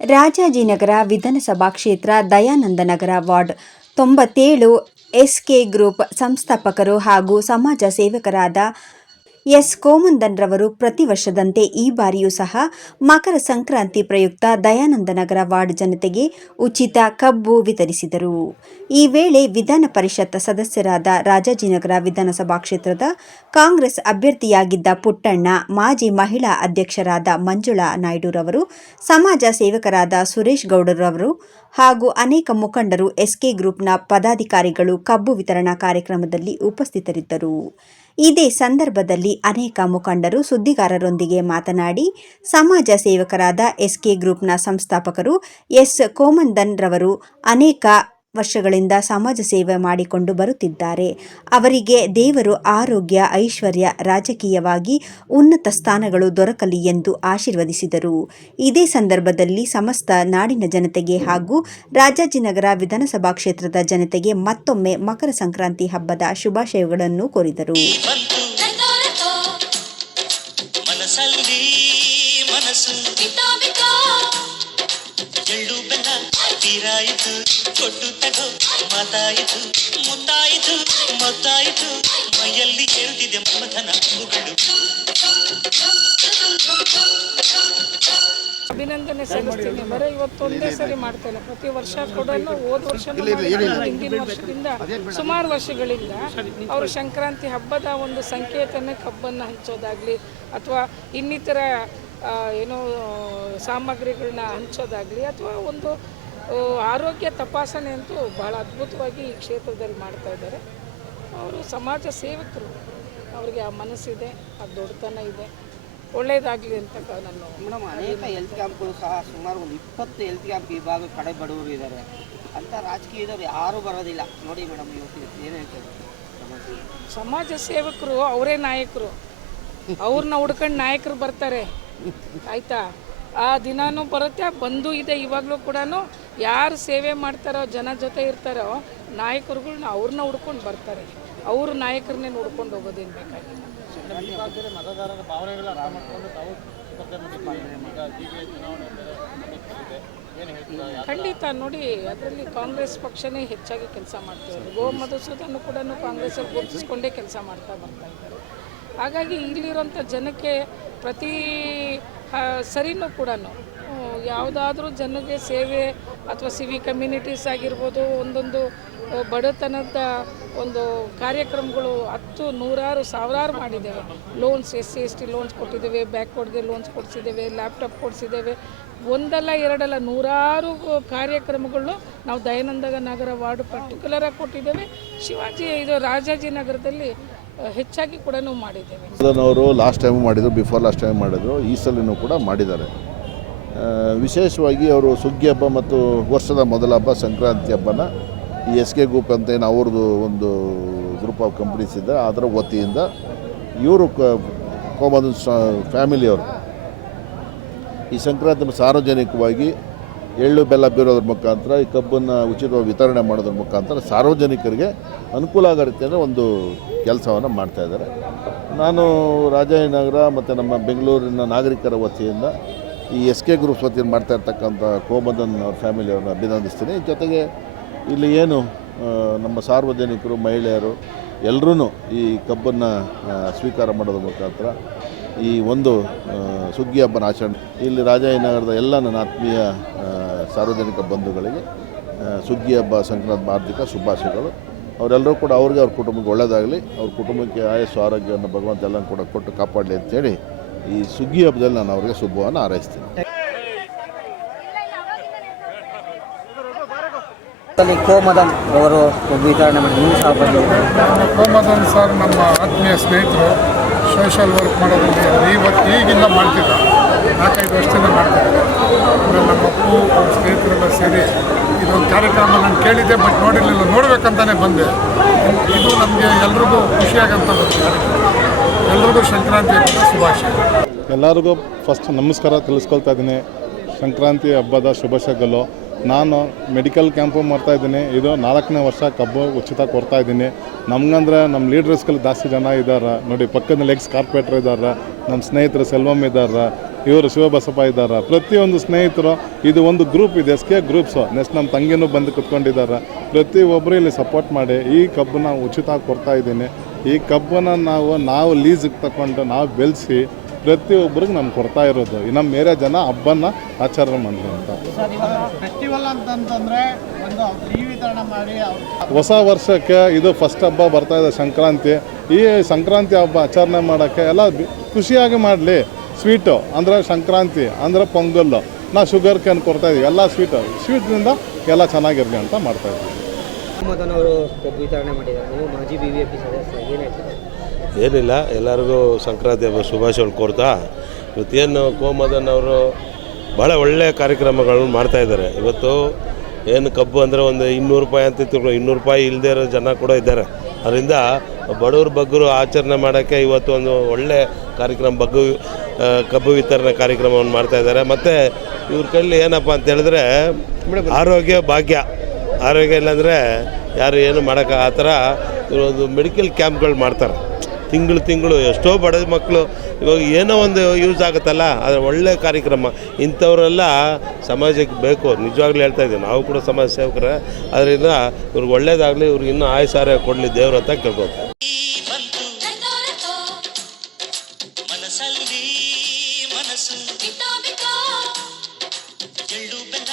ರಾಜಾಜಿನಗರ ವಿಧಾನಸಭಾ ಕ್ಷೇತ್ರ ದಯಾನಂದನಗರ ward 97 S K group ಸಂಸ್ಥಾಪಕರು ಹಾಗೂ ಸಮಾಜ ಸೇವಕರಾದ ಎಸ್ ಕೋಮಂದನ್ ರವರು ಪ್ರತಿ ವರ್ಷದಂತೆ ಈ ಬಾರಿಯೂ ಸಹ ಮಕರ ಸಂಕ್ರಾಂತಿ ಪ್ರಯುಕ್ತ ದಯಾನಂದನಗರ ವಾರ್ಡ್ ಜನತೆಗೆ ಉಚಿತ ಕಬ್ಬು ವಿತರಿಸಿದರು. ಈ ವೇಳೆ ವಿಧಾನ ಪರಿಷತ್ ಸದಸ್ಯರಾದ ರಾಜಾಜಿನಗರ ವಿಧಾನಸಭಾ ಕ್ಷೇತ್ರದ ಕಾಂಗ್ರೆಸ್ ಅಭ್ಯರ್ಥಿಯಾಗಿದ್ದ ಪುಟ್ಟಣ್ಣ, ಮಾಜಿ ಮಹಿಳಾ ಅಧ್ಯಕ್ಷರಾದ ಮಂಜುಳಾ ನಾಯ್ಡುರವರು, ಸಮಾಜ ಸೇವಕರಾದ ಸುರೇಶ್ ಗೌಡರವರು ಹಾಗೂ ಅನೇಕ ಮುಖಂಡರು, ಎಸ್ಕೆ ಗ್ರೂಪ್ನ ಪದಾಧಿಕಾರಿಗಳು ಕಬ್ಬು ವಿತರಣಾ ಕಾರ್ಯಕ್ರಮದಲ್ಲಿ ಉಪಸ್ಥಿತರಿದ್ದರು. ಇದೇ ಸಂದರ್ಭದಲ್ಲಿ ಅನೇಕ ಮುಖಂಡರು ಸುದ್ದಿಗಾರರೊಂದಿಗೆ ಮಾತನಾಡಿ, ಸಮಾಜ ಸೇವಕರಾದ ಎಸ್ಕೆ ಗ್ರೂಪ್ನ ಸಂಸ್ಥಾಪಕರು ಎಸ್ ಕೋಮಂದನ್ ರವರು ಅನೇಕ ವರ್ಷಗಳಿಂದ ಸಮಾಜ ಸೇವೆ ಮಾಡಿಕೊಂಡು ಬರುತ್ತಿದ್ದಾರೆ. ಅವರಿಗೆ ದೇವರು ಆರೋಗ್ಯ, ಐಶ್ವರ್ಯ, ರಾಜಕೀಯವಾಗಿ ಉನ್ನತ ಸ್ಥಾನಗಳು ದೊರಕಲಿ ಎಂದು ಆಶೀರ್ವದಿಸಿದರು. ಇದೇ ಸಂದರ್ಭದಲ್ಲಿ ಸಮಸ್ತ ನಾಡಿನ ಜನತೆಗೆ ಹಾಗೂ ರಾಜಾಜಿನಗರ ವಿಧಾನಸಭಾ ಕ್ಷೇತ್ರದ ಜನತೆಗೆ ಮತ್ತೊಮ್ಮೆ ಮಕರ ಸಂಕ್ರಾಂತಿ ಹಬ್ಬದ ಶುಭಾಶಯಗಳನ್ನು ಕೋರಿದರು. ತೀರಾಯಿತು, ಕೊಟ್ಟು ತಗೋ ಮಾತಾಯಿತು, ಮುತ್ತಾಯಿತು, ಮತ್ತಾಯಿತು, ಮೈಯಲ್ಲಿ ಏರುತ್ತಿದೆ ಮಮಥನ ಅಂಬುಗಳು. ಅಭಿನಂದನೆ ಸಲ್ಲಿಸ್ತೀನಿ. ಬರೀ ಇವತ್ತೊಂದೇ ಸರಿ ಮಾಡ್ತಾ ಇಲ್ಲ, ಪ್ರತಿ ವರ್ಷ ಕೂಡ ಹೋದ ವರ್ಷ ಹಿಂದಿನ ವರ್ಷದಿಂದ ಸುಮಾರು ವರ್ಷಗಳಿಂದ ಅವರು ಸಂಕ್ರಾಂತಿ ಹಬ್ಬದ ಒಂದು ಸಂಕೇತನ ಕಬ್ಬನ್ನು ಹಂಚೋದಾಗಲಿ ಅಥವಾ ಇನ್ನಿತರ ಏನೋ ಸಾಮಗ್ರಿಗಳನ್ನ ಹಂಚೋದಾಗಲಿ ಅಥವಾ ಒಂದು ಆರೋಗ್ಯ ತಪಾಸಣೆ ಅಂತೂ ಭಾಳ ಅದ್ಭುತವಾಗಿ ಈ ಕ್ಷೇತ್ರದಲ್ಲಿ ಮಾಡ್ತಾ ಇದ್ದಾರೆ. ಅವರು ಸಮಾಜ ಸೇವಕರು, ಅವ್ರಿಗೆ ಆ ಮನಸ್ಸಿದೆ, ಆ ದೊಡ್ಡತನ ಇದೆ, ಒಳ್ಳೇದಾಗಲಿ ಅಂತ ನಾನು. ಮೇಡಮ್, ಅನೇಕ ಹೆಲ್ತ್ ಕ್ಯಾಂಪ್ಗಳು ಸಹ ಸುಮಾರು ಒಂದು 20 ಹೆಲ್ತ್ ಕ್ಯಾಂಪ್ ಈ ಭಾಗ ಕಡೆ ಬಡವರು ಇದ್ದಾರೆ ಅಂತ ರಾಜಕೀಯದವ್ರು ಯಾರೂ ಬರೋದಿಲ್ಲ ನೋಡಿ ಮೇಡಮ್. ಇವತ್ತು ಏನು ಹೇಳ್ತಾರೆ, ಸಮಾಜ ಸೇವಕರು ಅವರೇ ನಾಯಕರು, ಅವ್ರನ್ನ ಹುಡ್ಕೊಂಡು ನಾಯಕರು ಬರ್ತಾರೆ, ಆಯಿತಾ? ಆ ದಿನಾನೂ ಬರುತ್ತೆ, ಬಂದು ಇದೆ. ಇವಾಗಲೂ ಕೂಡ ಯಾರು ಸೇವೆ ಮಾಡ್ತಾರೋ, ಜನ ಜೊತೆ ಇರ್ತಾರೋ ನಾಯಕರುಗಳನ್ನ ಅವ್ರನ್ನ ಹುಡ್ಕೊಂಡು ಬರ್ತಾರೆ. ಅವರು ನಾಯಕರನ್ನೇ ನೋಡ್ಕೊಂಡು ಹೋಗೋದೇನು ಬೇಕಾಗಿಲ್ಲ. ಖಂಡಿತ ನೋಡಿ, ಅದರಲ್ಲಿ ಕಾಂಗ್ರೆಸ್ ಪಕ್ಷನೇ ಹೆಚ್ಚಾಗಿ ಕೆಲಸ ಮಾಡ್ತಿದ್ದಾರೆ. ಗೋ ಮಧುಸೂದನ್ ಕೂಡ ಕಾಂಗ್ರೆಸ್ಸಲ್ಲಿ ಗುರುತಿಸ್ಕೊಂಡೇ ಕೆಲಸ ಮಾಡ್ತಾ ಬರ್ತಾ ಇದ್ದಾರೆ. ಹಾಗಾಗಿ ಇಲ್ಲಿರೋಂಥ ಜನಕ್ಕೆ ಪ್ರತಿ ಸರಿನೂ ಕೂಡ ಯಾವುದಾದ್ರೂ ಜನಗೆ ಸೇವೆ ಅಥವಾ ಸಿವಿ ಕಮ್ಯುನಿಟೀಸ್ ಆಗಿರ್ಬೋದು, ಒಂದೊಂದು ಬಡತನದ ಒಂದು ಕಾರ್ಯಕ್ರಮಗಳು 10, 100, ಸಾವಿರಾರು ಮಾಡಿದ್ದೇವೆ. ಲೋನ್ಸ್, SC/ST ಲೋನ್ಸ್ ಕೊಟ್ಟಿದ್ದೇವೆ, ಬ್ಯಾಕ್ವರ್ಡ್ಗೆ ಲೋನ್ಸ್ ಕೊಡಿಸಿದ್ದೇವೆ, ಲ್ಯಾಪ್ಟಾಪ್ ಕೊಡಿಸಿದ್ದೇವೆ. ಒಂದಲ್ಲ ಎರಡಲ್ಲ ನೂರಾರು ಕಾರ್ಯಕ್ರಮಗಳು ನಾವು ದಯಾನಂದನಗರ ವಾರ್ಡ್ ಪರ್ಟಿಕ್ಯುಲರಾಗಿ ಕೊಟ್ಟಿದ್ದೇವೆ. ಶಿವಾಜಿ ಇದು ರಾಜಾಜಿನಗರದಲ್ಲಿ ಹೆಚ್ಚಾಗಿ ಕೂಡ ಮಾಡಿದ್ದೇವೆ. ಅವರು ಲಾಸ್ಟ್ ಟೈಮು ಮಾಡಿದರು, ಬಿಫೋರ್ ಲಾಸ್ಟ್ ಟೈಮ್ ಮಾಡಿದರು, ಈ ಸಲನೂ ಕೂಡ ಮಾಡಿದ್ದಾರೆ. ವಿಶೇಷವಾಗಿ ಅವರು ಸುಗ್ಗಿ ಹಬ್ಬ ಮತ್ತು ವರ್ಷದ ಮೊದಲ ಹಬ್ಬ ಸಂಕ್ರಾಂತಿ ಹಬ್ಬನ ಈ SK ಗ್ರೂಪ್ ಅಂತ ಏನು ಅವ್ರದ್ದು ಒಂದು ಗ್ರೂಪ್ ಆಫ್ ಕಂಪ್ನೀಸ್ ಇದೆ, ಅದರ ವತಿಯಿಂದ ಇವರು ಕೋಮಂದನ್ ಫ್ಯಾಮಿಲಿಯವರು ಈ ಸಂಕ್ರಾಂತಿ ಸಾರ್ವಜನಿಕವಾಗಿ ಎಳ್ಳು ಬೆಲ್ಲ ಬೀರೋದ್ರ ಮುಖಾಂತರ ಈ ಕಬ್ಬನ್ನು ಉಚಿತವಾಗಿ ವಿತರಣೆ ಮಾಡೋದ್ರ ಮುಖಾಂತರ ಸಾರ್ವಜನಿಕರಿಗೆ ಅನುಕೂಲ ಆಗೋ ರೀತಿಯಲ್ಲಿ ಒಂದು ಕೆಲಸವನ್ನು ಮಾಡ್ತಾಯಿದ್ದಾರೆ. ನಾನು ರಾಜಾಜಿನಗರ ಮತ್ತು ನಮ್ಮ ಬೆಂಗಳೂರಿನ ನಾಗರಿಕರ ವತಿಯಿಂದ ಈ SK ಗ್ರೂಪ್ಸ್ ವತಿಯಿಂದ ಮಾಡ್ತಾ ಇರ್ತಕ್ಕಂಥ ಕೋಮಂದನ್ ಅವ್ರ ಫ್ಯಾಮಿಲಿಯವ್ರನ್ನ ಅಭಿನಂದಿಸ್ತೀನಿ. ಜೊತೆಗೆ ಇಲ್ಲಿ ಏನು ನಮ್ಮ ಸಾರ್ವಜನಿಕರು, ಮಹಿಳೆಯರು ಎಲ್ಲರೂ ಈ ಕಬ್ಬನ್ನು ಸ್ವೀಕಾರ ಮಾಡೋದ್ರ ಮುಖಾಂತರ ಈ ಒಂದು ಸುಗ್ಗಿ ಹಬ್ಬನ ಆಚರಣೆ ಇಲ್ಲಿ ರಾಜಾಜಿನಗರದ ಎಲ್ಲ ನನ್ನ ಆತ್ಮೀಯ ಸಾರ್ವಜನಿಕ ಬಂಧುಗಳಿಗೆ ಸುಗ್ಗಿ ಹಬ್ಬ ಸಂಕ್ರಾಂತಿ ಹಾರ್ದಿಕ ಶುಭಾಶಯಗಳು. ಅವರೆಲ್ಲರೂ ಕೂಡ ಅವ್ರಿಗೆ, ಅವ್ರ ಕುಟುಂಬಕ್ಕೆ ಒಳ್ಳೆಯದಾಗಲಿ, ಅವ್ರ ಕುಟುಂಬಕ್ಕೆ ಆಯಸ್ಸು ಆರೋಗ್ಯವನ್ನು ಭಗವಂತ ಎಲ್ಲ ಕೂಡ ಕೊಟ್ಟು ಕಾಪಾಡಲಿ ಅಂತೇಳಿ ಈ ಸುಗ್ಗಿ ಹಬ್ಬದಲ್ಲಿ ನಾನು ಅವರಿಗೆ ಶುಭವನ್ನು ಹಾರೈಸ್ತೀನಿ. ಕೋಮಂದನ್ ಅವರು ವಿತರಣೆ ಮಾಡಿ ಕೋಮಂದನ್ ಸರ್ ನಮ್ಮ ಆತ್ಮೀಯ ಸ್ನೇಹಿತರು, ಸೋಷಲ್ ವರ್ಕ್ ಮಾಡೋದ್ರಲ್ಲಿ ಈಗಿಂದ ಮಾಡ್ತಿದ್ದ 4-5 ವರ್ಷದಿಂದ ಮಾಡ್ತಿದ್ದಾರೆ. ನಮ್ಮ ಅಪ್ಪು ಅವ್ರ ಸ್ನೇಹಿತರೆಲ್ಲ ಸೇರಿ ಇದೊಂದು ಕಾರ್ಯಕ್ರಮ ನಾನು ಕೇಳಿದ್ದೆ, ಬಟ್ ನೋಡಿರಲಿಲ್ಲ, ನೋಡಬೇಕಂತಾನೆ ಬಂದೆ. ಇದು ನಮಗೆ ಎಲ್ರಿಗೂ ಖುಷಿಯಾಗಂತ ಒಂದು ಕಾರ್ಯಕ್ರಮ. ಎಲ್ರಿಗೂ ಸಂಕ್ರಾಂತಿ ಹಬ್ಬದ ಶುಭಾಶಯ. ಎಲ್ಲರಿಗೂ ಫಸ್ಟ್ ನಮಸ್ಕಾರ ತಿಳಿಸ್ಕೊಳ್ತಾ ಇದ್ದೀನಿ. ಸಂಕ್ರಾಂತಿ ಹಬ್ಬದ ಶುಭಾಶಯಗಳು. ನಾನು ಮೆಡಿಕಲ್ ಕ್ಯಾಂಪು ಮಾಡ್ತಾಯಿದ್ದೀನಿ. ಇದು 4ನೇ ವರ್ಷ ಕಬ್ಬು ಉಚಿತ ಕೊಡ್ತಾಯಿದ್ದೀನಿ. ನಮ್ಗಂದ್ರೆ ನಮ್ಮ ಲೀಡರ್ಸ್ಗಳು ಜಾಸ್ತಿ ಜನ ಇದ್ದಾರೆ ನೋಡಿ. ಪಕ್ಕದಲ್ಲಿ ಎಕ್ಸ್ ಕಾರ್ಪೊರೇಟರ್ ಇದ್ದಾರೆ, ನಮ್ಮ ಸ್ನೇಹಿತರು ಸೆಲ್ವಮ್ ಇದ್ದಾರೆ, ಇವರು ಶಿವಬಸಪ್ಪ ಇದ್ದಾರೆ. ಪ್ರತಿಯೊಂದು ಸ್ನೇಹಿತರು ಇದು ಒಂದು ಗ್ರೂಪ್ ಇದೆ, SK ಗ್ರೂಪ್ಸು. ನೆಕ್ಸ್ಟ್ ನಮ್ಮ ತಂಗಿನೂ ಬಂದು ಕುತ್ಕೊಂಡಿದ್ದಾರೆ. ಪ್ರತಿಯೊಬ್ಬರು ಇಲ್ಲಿ ಸಪೋರ್ಟ್ ಮಾಡಿ ಈ ಕಬ್ಬನ್ನ ಉಚಿತ ಕೊಡ್ತಾಯಿದ್ದೀನಿ. ಈ ಕಬ್ಬನ್ನು ನಾವು ಲೀಸಿಗೆ ತಗೊಂಡು ನಾವು ಬೆಳೆಸಿ ಪ್ರತಿಯೊಬ್ಬರಿಗೆ ನಾನು ಕೊಡ್ತಾ ಇರೋದು. ನಮ್ಮ ಏರಿಯಾ ಜನ ಹಬ್ಬನ ಆಚರಣೆ ಮಾಡಲಿ ಅಂತ. ಫೆಸ್ಟಿವಲ್ ಅಂತಂತಂದರೆ ಒಂದು ಫ್ರೀ ವಿತರಣೆ ಮಾಡಿ ಹೊಸ ವರ್ಷಕ್ಕೆ ಇದು ಫಸ್ಟ್ ಹಬ್ಬ ಬರ್ತಾಯಿದೆ, ಸಂಕ್ರಾಂತಿ. ಈ ಸಂಕ್ರಾಂತಿ ಹಬ್ಬ ಆಚರಣೆ ಮಾಡೋಕ್ಕೆ ಎಲ್ಲ ಖುಷಿಯಾಗಿ ಮಾಡಲಿ. ಸ್ವೀಟು ಅಂದರೆ ಸಂಕ್ರಾಂತಿ ಅಂದರೆ ಪೊಂಗಲ್ಲು, ನಾವು ಶುಗರ್ ಕ್ಯಾನ್ ಕೊಡ್ತಾಯಿದ್ದೀವಿ. ಎಲ್ಲ ಸ್ವೀಟ್ನಿಂದ ಎಲ್ಲ ಚೆನ್ನಾಗಿರಲಿ ಅಂತ ಮಾಡ್ತಾಯಿದ್ದೀವಿ. ಮದನ್ ಅವರು ಕಬ್ಬು ವಿತರಣೆ ಮಾಡಿದ್ದಾರೆ. ನೀವು ಮಾಜಿ BVP ಸದಸ್ಯ, ಏನು ಹೇಳ್ತಾರೆ? ಏನಿಲ್ಲ, ಎಲ್ಲರಿಗೂ ಸಂಕ್ರಾಂತಿ ಹಬ್ಬ ಶುಭಾಶಯಗಳು ಕೋರ್ತಾ. ಇವತ್ತೇನು ಕೋಮದನ್ ಅವರು ಭಾಳ ಒಳ್ಳೆಯ ಕಾರ್ಯಕ್ರಮಗಳನ್ನು ಮಾಡ್ತಾಯಿದ್ದಾರೆ. ಇವತ್ತು ಏನು ಕಬ್ಬು ಅಂದರೆ ಒಂದು 200 ರೂಪಾಯಿ ಅಂತ ತಿಳ್ಕೊಂಡು 200 ರೂಪಾಯಿ ಇಲ್ಲದೇ ಇರೋ ಜನ ಕೂಡ ಇದ್ದಾರೆ. ಅದರಿಂದ ಬಡವ್ರ ಬಗ್ಗರು ಆಚರಣೆ ಮಾಡೋಕ್ಕೆ ಇವತ್ತು ಒಂದು ಒಳ್ಳೆಯ ಕಾರ್ಯಕ್ರಮ ಕಬ್ಬು ವಿತರಣೆ ಕಾರ್ಯಕ್ರಮವನ್ನು ಮಾಡ್ತಾಯಿದ್ದಾರೆ. ಮತ್ತು ಇವ್ರ ಕೈಲಿ ಏನಪ್ಪ ಅಂತ ಹೇಳಿದ್ರೆ ಆರೋಗ್ಯ ಭಾಗ್ಯ, ಆರೋಗ್ಯ ಇಲ್ಲಾಂದರೆ ಯಾರು ಏನು ಮಾಡೋಕ್ಕೆ ಆ ಥರ ಒಂದು ಮೆಡಿಕಲ್ ಕ್ಯಾಂಪ್ಗಳು ಮಾಡ್ತಾರೆ. ತಿಂಗಳು ಎಷ್ಟೋ ಬಡ ಮಕ್ಕಳು ಇವಾಗ ಏನೋ ಒಂದು ಯೂಸ್ ಆಗುತ್ತಲ್ಲ, ಅದು ಒಳ್ಳೆಯ ಕಾರ್ಯಕ್ರಮ. ಇಂಥವರೆಲ್ಲ ಸಮಾಜಕ್ಕೆ ಬೇಕು. ನಿಜವಾಗ್ಲೂ ಹೇಳ್ತಾ ಇದ್ದೀವಿ, ನಾವು ಕೂಡ ಸಮಾಜ ಸೇವಕರೇ. ಅದರಿಂದ ಇವ್ರಿಗೆ ಒಳ್ಳೇದಾಗಲಿ, ಇವ್ರಿಗೆ ಇನ್ನೂ ಆಯುಸಾರ ಕೊಡಲಿ ದೇವ್ರು ಅಂತ ಕೇಳ್ಬೋದು. ಮನಸ್ಸಲ್ಲಿ ಮನಸ್ಸು ಎಳ್ಳು ಬೆಲ್ಲ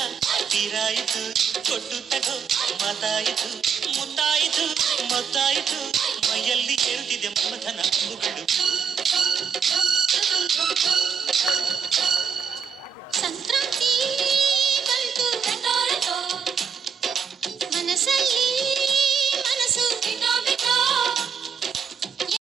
ತೀರಾಯಿತು, ಕೊಟ್ಟು ತಗೋ ಮಾತಾಯಿತು, ಮುತ್ತಾಯಿತು ಮೊತ್ತಾಯಿತು, ಮೈಯಲ್ಲಿ ಏರುತ್ತಿದೆ ಮಮಥನ ಹೂಗಳು.